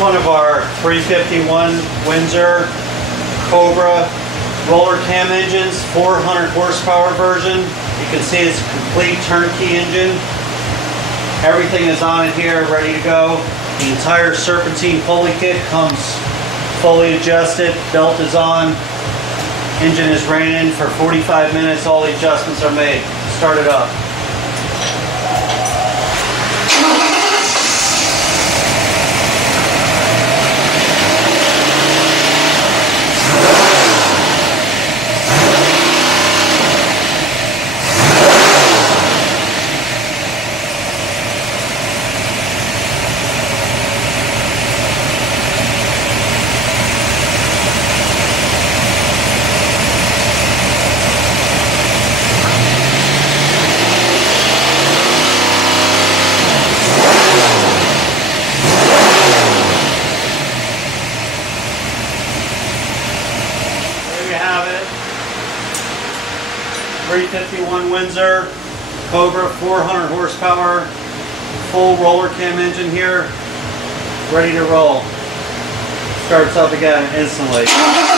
one of our 351 Windsor Cobra roller cam engines, 400 horsepower version. You can see it's a complete turnkey engine. Everything is on it here, ready to go. The entire serpentine pulley kit comes fully adjusted. Belt is on. Engine is ran in for 45 minutes. All the adjustments are made. Start it up. There you have it. 351 Windsor Cobra, 400 horsepower, full roller cam engine here, ready to roll. Starts up again instantly.